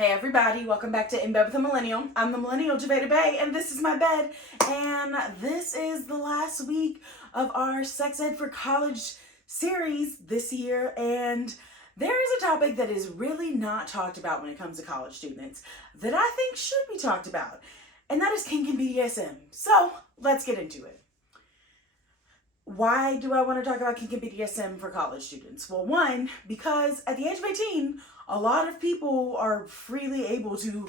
Hey everybody, welcome back to In Bed with a Millennial. I'm the Millennial Javeda Bay, and this is my bed. And this is the last week of our Sex Ed for College series this year. And there is a topic that is really not talked about when it comes to college students that I think should be talked about. And that is kink and BDSM. So let's get into it. Why do I want to talk about kink and BDSM for college students? Well, one, because at the age of 18, a lot of people are freely able to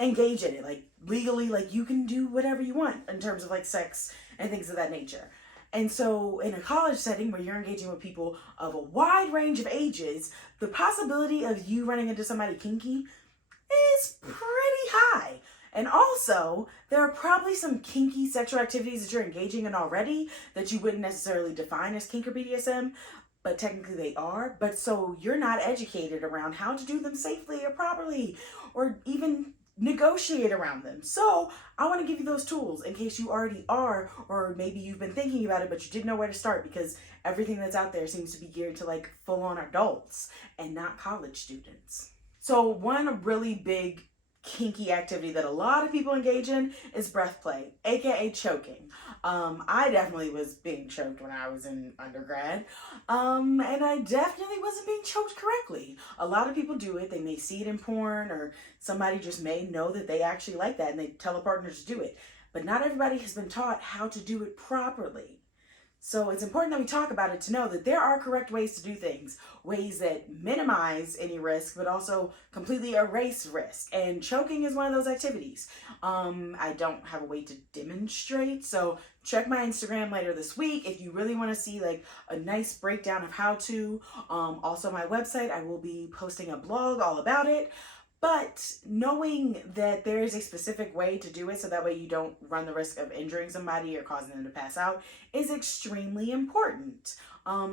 engage in it, like legally, like you can do whatever you want in terms of like sex and things of that nature. And so in a college setting where you're engaging with people of a wide range of ages, the possibility of you running into somebody kinky is pretty high. And also, there are probably some kinky sexual activities that you're engaging in already that you wouldn't necessarily define as kink or BDSM, but technically they are. But so you're not educated around how to do them safely or properly, or even negotiate around them. So I want to give you those tools in case you already are, or maybe you've been thinking about it, but you didn't know where to start because everything that's out there seems to be geared to like full-on adults and not college students. So one really big kinky activity that a lot of people engage in is breath play, aka choking. I definitely was being choked when I was in undergrad, and I definitely wasn't being choked correctly. A lot of people do it. They may see it in porn, or somebody just may know that they actually like that and they tell a partner to do it. But not everybody has been taught how to do it properly. So it's important that we talk about it to know that there are correct ways to do things, ways that minimize any risk, but also completely erase risk. And choking is one of those activities. I don't have a way to demonstrate, so check my Instagram later this week if you really want to see like a nice breakdown of how to. Also my website, I will be posting a blog all about it. But knowing that there is a specific way to do it so that way you don't run the risk of injuring somebody or causing them to pass out is extremely important.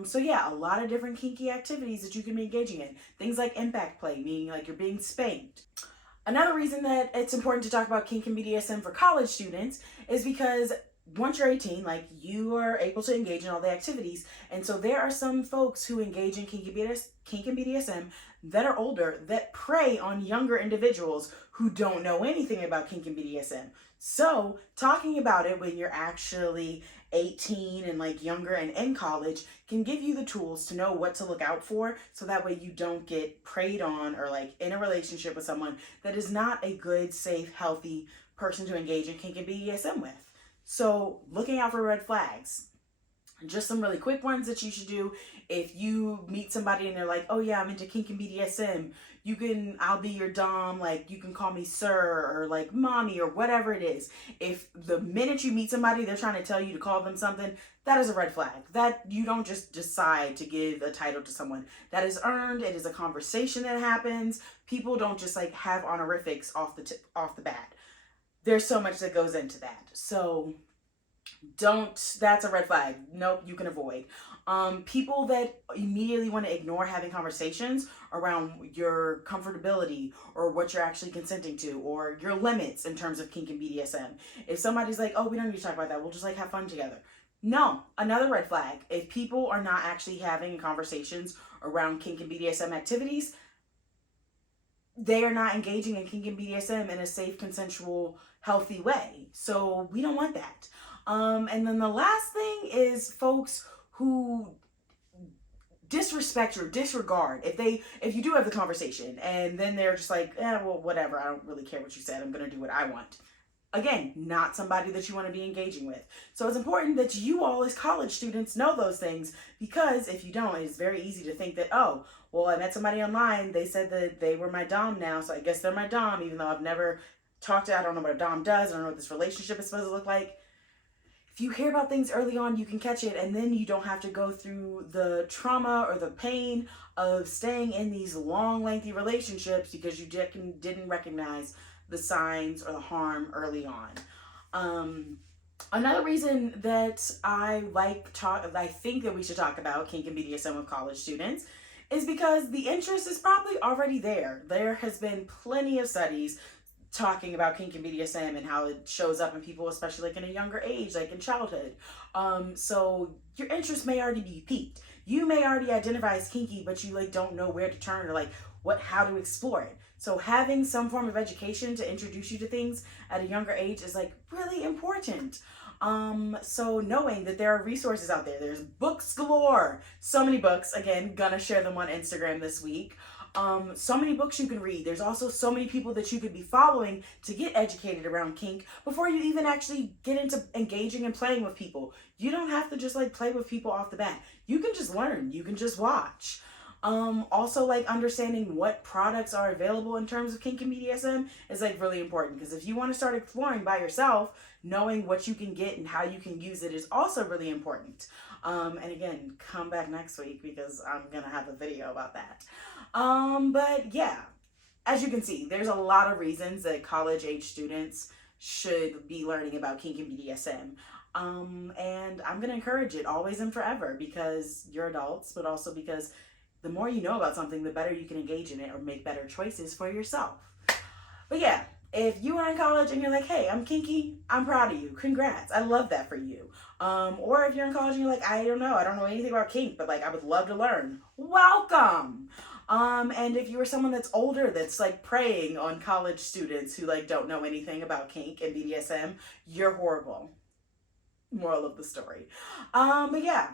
So yeah, a lot of different kinky activities that you can be engaging in. Things like impact play, meaning like you're being spanked. Another reason that it's important to talk about kink and BDSM for college students is because once you're 18, like you are able to engage in all the activities. And so there are some folks who engage in kink and BDSM that are older that prey on younger individuals who don't know anything about kink and BDSM. So talking about it when you're actually 18 and like younger and in college can give you the tools to know what to look out for, so that way you don't get preyed on or like in a relationship with someone that is not a good, safe, healthy person to engage in kink and BDSM with. So looking out for red flags. Just some really quick ones that you should do. If you meet somebody and they're like, oh yeah, I'm into kink and BDSM, I'll be your dom, like you can call me sir or like mommy or whatever it is. If the minute you meet somebody, they're trying to tell you to call them something, that is a red flag. That you don't just decide to give a title to someone. That is earned. It is a conversation that happens. People don't just like have honorifics off the bat. There's so much that goes into that. So that's a red flag. Nope, you can avoid. People that immediately want to ignore having conversations around your comfortability or what you're actually consenting to or your limits in terms of kink and BDSM. If somebody's like, oh, we don't need to talk about that, we'll just like have fun together. No, another red flag. If people are not actually having conversations around kink and BDSM activities, they are not engaging in kink and BDSM in a safe, consensual, healthy way. So we don't want that. And then the last thing is folks who disrespect or disregard. If you do have the conversation and then they're just like, well, whatever, I don't really care what you said, I'm gonna do what I want. Again, not somebody that you want to be engaging with. So it's important that you all as college students know those things, because if you don't, it's very easy to think that, oh, well, I met somebody online, they said that they were my dom now, so I guess they're my dom, even though I've never talked to, I don't know what a dom does, I don't know what this relationship is supposed to look like. If you hear about things early on, you can catch it, and then you don't have to go through the trauma or the pain of staying in these long, lengthy relationships because you didn't recognize the signs or the harm early on. Another reason that I think that we should talk about kink and BDSM with college students is because the interest is probably already there. There has been plenty of studies talking about kink and BDSM and how it shows up in people, especially like in a younger age, like in childhood. So your interest may already be piqued. You may already identify as kinky, but you like don't know where to turn or like how to explore it. So having some form of education to introduce you to things at a younger age is like really important. So knowing that there are resources out there, there's books galore, so many books, again, gonna share them on Instagram this week. So many books you can read. There's also so many people that you could be following to get educated around kink before you even actually get into engaging and playing with people. You don't have to just like play with people off the bat. You can just learn. You can just watch. Also like understanding what products are available in terms of kink and BDSM is like really important, because if you want to start exploring by yourself, knowing what you can get and how you can use it is also really important. And again, come back next week because I'm gonna have a video about that. But yeah, as you can see, there's a lot of reasons that college age students should be learning about kink and BDSM. And I'm gonna encourage it always and forever, because you're adults, but also because the more you know about something, the better you can engage in it or make better choices for yourself. But yeah, if you are in college and you're like, hey, I'm kinky, I'm proud of you. Congrats. I love that for you. Or if you're in college and you're like, I don't know anything about kink, but like I would love to learn. Welcome. And if you are someone that's older, that's like preying on college students who like don't know anything about kink and BDSM, you're horrible. Moral of the story. But yeah,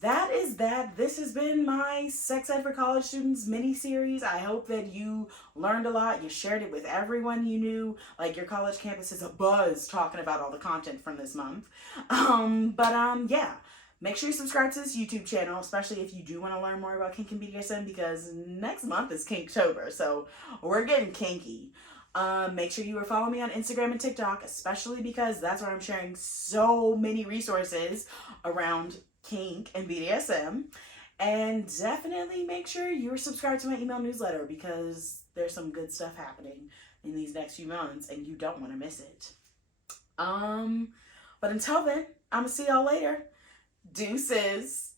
that is that. This has been my Sex Ed for College Students mini-series. I hope that you learned a lot. You shared it with everyone you knew. Like your college campus is abuzz talking about all the content from this month. Yeah. Make sure you subscribe to this YouTube channel, especially if you do want to learn more about kink and BDSM, because next month is Kinktober, so we're getting kinky. Make sure you are following me on Instagram and TikTok, especially because that's where I'm sharing so many resources around kink and BDSM. And definitely make sure you're subscribed to my email newsletter, because there's some good stuff happening in these next few months and you don't want to miss it. But until then, I'm gonna see y'all later. Deuces.